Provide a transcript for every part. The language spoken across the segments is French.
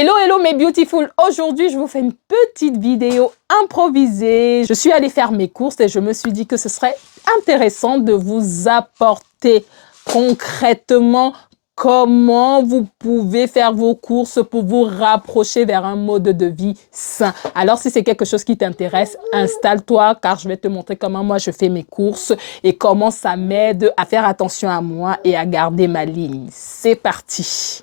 Hello, hello mes beautiful! Aujourd'hui, je vous fais une petite vidéo improvisée. Je suis allée faire mes courses et je me suis dit que ce serait intéressant de vous apporter concrètement comment vous pouvez faire vos courses pour vous rapprocher vers un mode de vie sain. Alors, si c'est quelque chose qui t'intéresse, installe-toi car je vais te montrer comment moi je fais mes courses et comment ça m'aide à faire attention à moi et à garder ma ligne. C'est parti!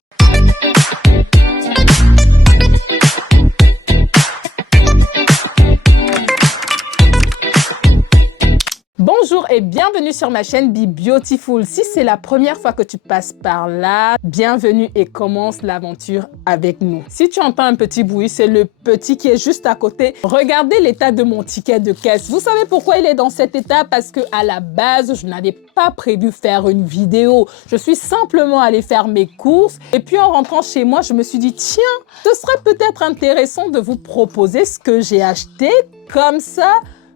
Bonjour et bienvenue sur ma chaîne Be Beautiful. Si c'est la première fois que tu passes par là, bienvenue et commence l'aventure avec nous. Si tu entends un petit bruit, c'est le petit qui est juste à côté. Regardez l'état de mon ticket de caisse. Vous savez pourquoi il est dans cet état? Parce que à la base, je n'avais pas prévu faire une vidéo. Je suis simplement allée faire mes courses et puis en rentrant chez moi, je me suis dit tiens, ce serait peut-être intéressant de vous proposer ce que j'ai acheté comme ça.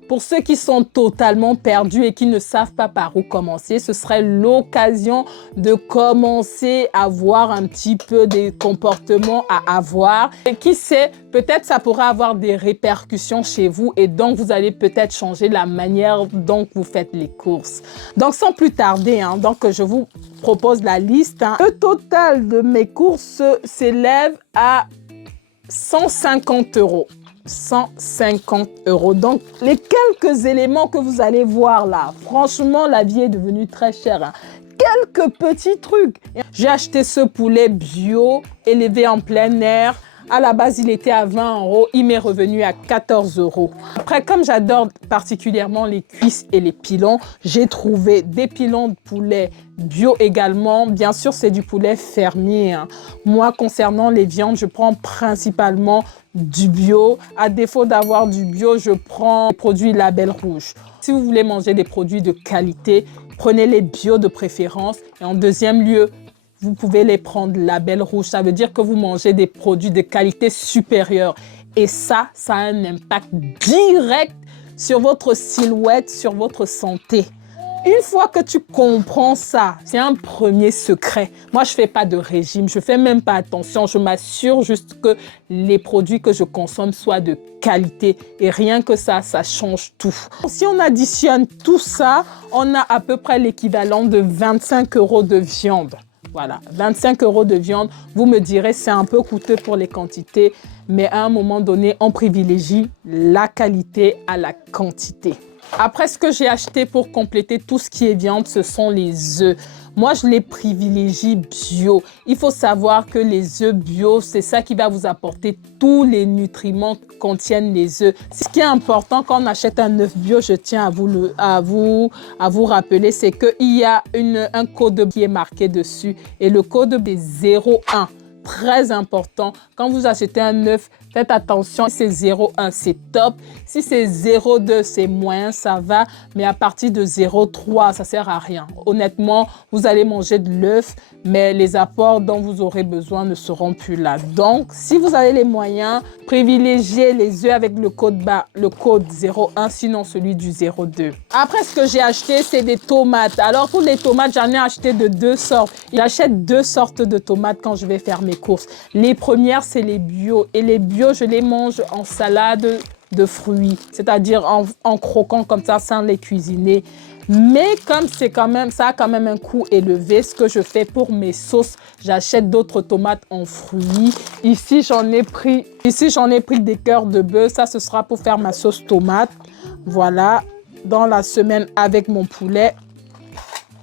Pour ceux qui sont totalement perdus et qui ne savent pas par où commencer, ce serait l'occasion de commencer à voir un petit peu des comportements à avoir. Et qui sait, peut-être ça pourra avoir des répercussions chez vous et donc vous allez peut-être changer la manière dont vous faites les courses. Donc sans plus tarder, donc je vous propose la liste. Le total de mes courses s'élève à 150 €. 150 €. Donc, les quelques éléments que vous allez voir là, franchement, la vie est devenue très chère. Quelques petits trucs. J'ai acheté ce poulet bio, élevé en plein air. À la base, il était à 20 €. Il m'est revenu à 14 €. Après, comme j'adore particulièrement les cuisses et les pilons, j'ai trouvé des pilons de poulet bio également. Bien sûr, c'est du poulet fermier. Moi, concernant les viandes, je prends principalement du bio. À défaut d'avoir du bio, je prends des produits label rouge. Si vous voulez manger des produits de qualité, prenez les bio de préférence. Et en deuxième lieu, vous pouvez les prendre label rouge. Ça veut dire que vous mangez des produits de qualité supérieure. Et ça a un impact direct sur votre silhouette, sur votre santé. Une fois que tu comprends ça, c'est un premier secret. Moi, je ne fais pas de régime, je ne fais même pas attention. Je m'assure juste que les produits que je consomme soient de qualité. Et rien que ça change tout. Si on additionne tout ça, on a à peu près l'équivalent de 25 € de viande. Voilà, 25 € de viande. Vous me direz, c'est un peu coûteux pour les quantités, mais à un moment donné, on privilégie la qualité à la quantité. Après, ce que j'ai acheté pour compléter tout ce qui est viande, ce sont les œufs. Moi, je les privilégie bio. Il faut savoir que les œufs bio, c'est ça qui va vous apporter tous les nutriments que contiennent les œufs. Ce qui est important quand on achète un œuf bio, je tiens à vous rappeler, c'est qu'il y a un code qui est marqué dessus et le code est 01. Très important. Quand vous achetez un œuf, faites attention. Si c'est 0,1, c'est top. Si c'est 0,2, c'est moyen, ça va. Mais à partir de 0,3, ça ne sert à rien. Honnêtement, vous allez manger de l'œuf, mais les apports dont vous aurez besoin ne seront plus là. Donc, si vous avez les moyens, privilégiez les œufs avec le code 0,1, sinon celui du 0,2. Après, ce que j'ai acheté, c'est des tomates. Alors, pour les tomates, j'en ai acheté de deux sortes. J'achète deux sortes de tomates quand je vais faire mes courses. Les premières, c'est les bio. Et les bio, je les mange en salade de fruits, c'est-à-dire en croquant comme ça, sans les cuisiner. Mais comme ça a quand même un coût élevé, ce que je fais pour mes sauces, j'achète d'autres tomates en fruits. Ici, j'en ai pris des cœurs de bœuf. Ça, ce sera pour faire ma sauce tomate. Voilà, dans la semaine avec mon poulet.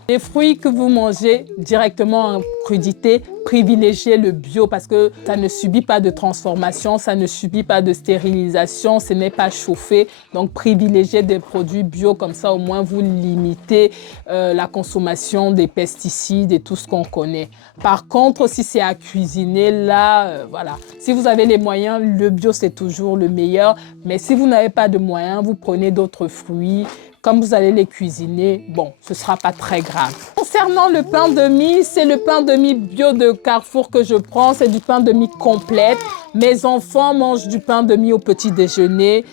Les fruits que vous mangez directement en crudité, privilégiez le bio parce que ça ne subit pas de transformation, ça ne subit pas de stérilisation, ce n'est pas chauffé. Donc, privilégiez des produits bio, comme ça au moins vous limitez la consommation des pesticides et tout ce qu'on connaît. Par contre, si c'est à cuisiner, là, voilà. Si vous avez les moyens, le bio c'est toujours le meilleur. Mais si vous n'avez pas de moyens, vous prenez d'autres fruits. Comme vous allez les cuisiner, bon, ce ne sera pas très grave. Concernant le pain de mie, c'est le pain de mie bio de Carrefour que je prends. C'est du pain de mie complète. Mes enfants mangent du pain de mie au petit déjeuner.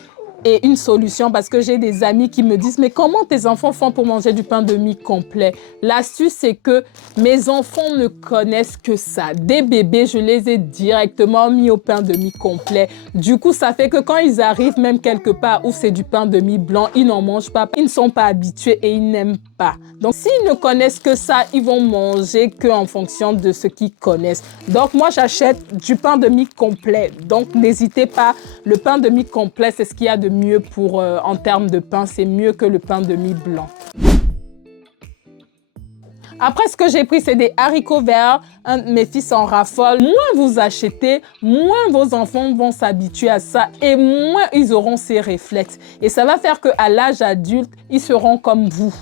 et une solution parce que j'ai des amis qui me disent « Mais comment tes enfants font pour manger du pain de mie complet ?» L'astuce, c'est que mes enfants ne connaissent que ça. Des bébés, je les ai directement mis au pain de mie complet. Du coup, ça fait que quand ils arrivent même quelque part où c'est du pain de mie blanc, ils n'en mangent pas. Ils ne sont pas habitués et ils n'aiment pas. Donc, s'ils ne connaissent que ça, ils vont manger qu'en fonction de ce qu'ils connaissent. Donc, moi, j'achète du pain de mie complet. Donc, n'hésitez pas. Le pain de mie complet, c'est ce qu'il y a de mieux pour, en termes de pain. C'est mieux que le pain de mie blanc. Après, ce que j'ai pris, c'est des haricots verts. Un de mes fils en raffole. Moins vous achetez, moins vos enfants vont s'habituer à ça et moins ils auront ces réflexes. Et ça va faire qu'à l'âge adulte, ils seront comme vous.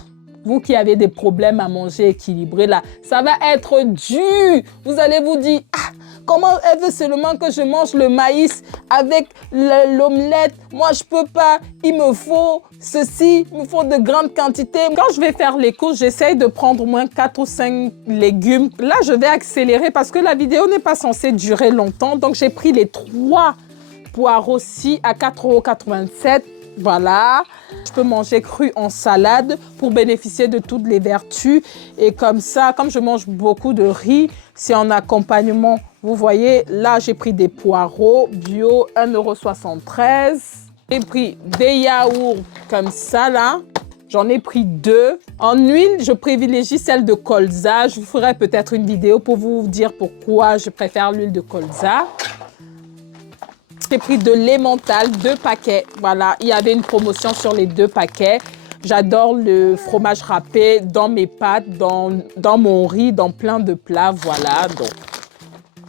Vous qui avez des problèmes à manger équilibré, là, ça va être dur. Vous allez vous dire, ah, comment elle veut seulement que je mange le maïs avec l'omelette? Moi, je peux pas. Il me faut ceci, il me faut de grandes quantités. Quand je vais faire les courses, j'essaye de prendre au moins 4 ou 5 légumes. Là, je vais accélérer parce que la vidéo n'est pas censée durer longtemps. Donc, j'ai pris les 3 poireaux-ci à 4,87 €. Voilà, je peux manger cru en salade pour bénéficier de toutes les vertus. Et comme ça, comme je mange beaucoup de riz, c'est en accompagnement. Vous voyez, là, j'ai pris des poireaux bio, 1,73 €. J'ai pris des yaourts comme ça, là. J'en ai pris 2. En huile, je privilégie celle de colza. Je vous ferai peut-être une vidéo pour vous dire pourquoi je préfère l'huile de colza. J'ai pris de l'emmental, 2 paquets. Voilà, il y avait une promotion sur les 2 paquets. J'adore le fromage râpé dans mes pâtes, dans mon riz, dans plein de plats. Voilà, donc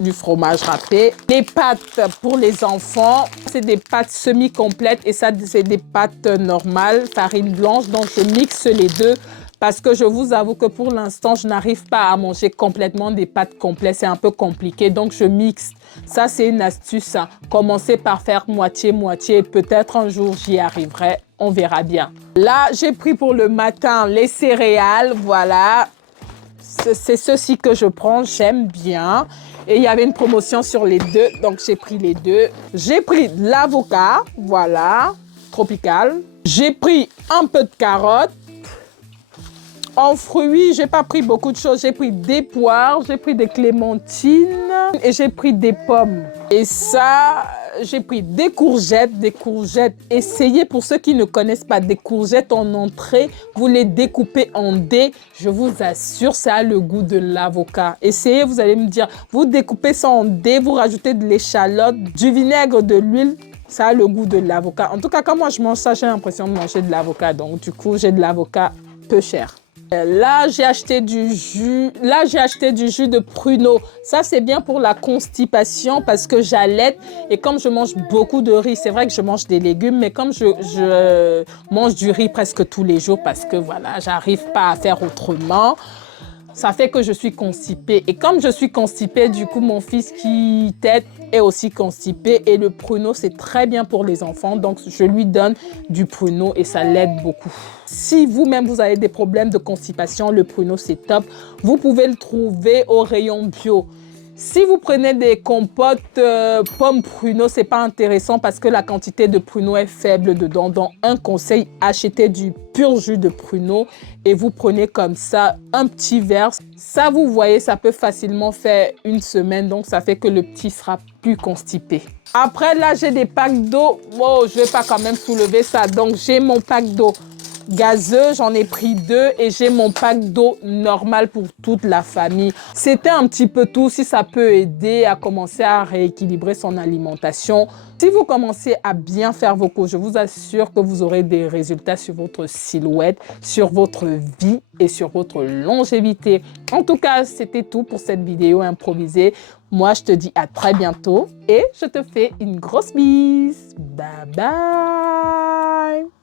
du fromage râpé. Les pâtes pour les enfants, c'est des pâtes semi-complètes et ça, c'est des pâtes normales, farine blanche. Donc, je mixe les deux. Parce que je vous avoue que pour l'instant, je n'arrive pas à manger complètement des pâtes complètes. C'est un peu compliqué, donc je mixe. Ça, c'est une astuce. Commencez par faire moitié-moitié. Peut-être un jour, j'y arriverai. On verra bien. Là, j'ai pris pour le matin les céréales. Voilà. C'est ceci que je prends. J'aime bien. Et il y avait une promotion sur les 2. Donc, j'ai pris les 2. J'ai pris de l'avocat. Voilà. Tropical. J'ai pris un peu de carottes. En fruits, j'ai pas pris beaucoup de choses. J'ai pris des poires, j'ai pris des clémentines et j'ai pris des pommes. Et ça, j'ai pris des courgettes. Essayez, pour ceux qui ne connaissent pas, des courgettes en entrée, vous les découpez en dés. Je vous assure, ça a le goût de l'avocat. Essayez, vous allez me dire, vous découpez ça en dés, vous rajoutez de l'échalote, du vinaigre, de l'huile. Ça a le goût de l'avocat. En tout cas, quand moi je mange ça, j'ai l'impression de manger de l'avocat. Donc, du coup, j'ai de l'avocat peu cher. Là, j'ai acheté du jus. Là, j'ai acheté du jus de pruneau. Ça, c'est bien pour la constipation parce que j'allaite. Et comme je mange beaucoup de riz, c'est vrai que je mange des légumes, mais comme je mange du riz presque tous les jours parce que voilà, j'arrive pas à faire autrement, ça fait que je suis constipée. Et comme je suis constipée, du coup, mon fils qui tète est aussi constipé. Et le pruneau, c'est très bien pour les enfants. Donc, je lui donne du pruneau et ça l'aide beaucoup. Si vous-même, vous avez des problèmes de constipation, le pruneau, c'est top. Vous pouvez le trouver au rayon bio. Si vous prenez des compotes pommes pruneaux, c'est pas intéressant parce que la quantité de pruneaux est faible dedans. Donc, un conseil, achetez du pur jus de pruneaux et vous prenez comme ça un petit verre. Ça, vous voyez, ça peut facilement faire une semaine. Donc, ça fait que le petit sera plus constipé. Après, là, j'ai des packs d'eau. Wow, je vais pas quand même soulever ça. Donc, j'ai mon pack d'eau gazeux, j'en ai pris 2 et j'ai mon pack d'eau normal pour toute la famille. C'était un petit peu tout. Si ça peut aider à commencer à rééquilibrer son alimentation. Si vous commencez à bien faire vos courses, je vous assure que vous aurez des résultats sur votre silhouette, sur votre vie et sur votre longévité. En tout cas, c'était tout pour cette vidéo improvisée. Moi, je te dis à très bientôt et je te fais une grosse bise. Bye bye!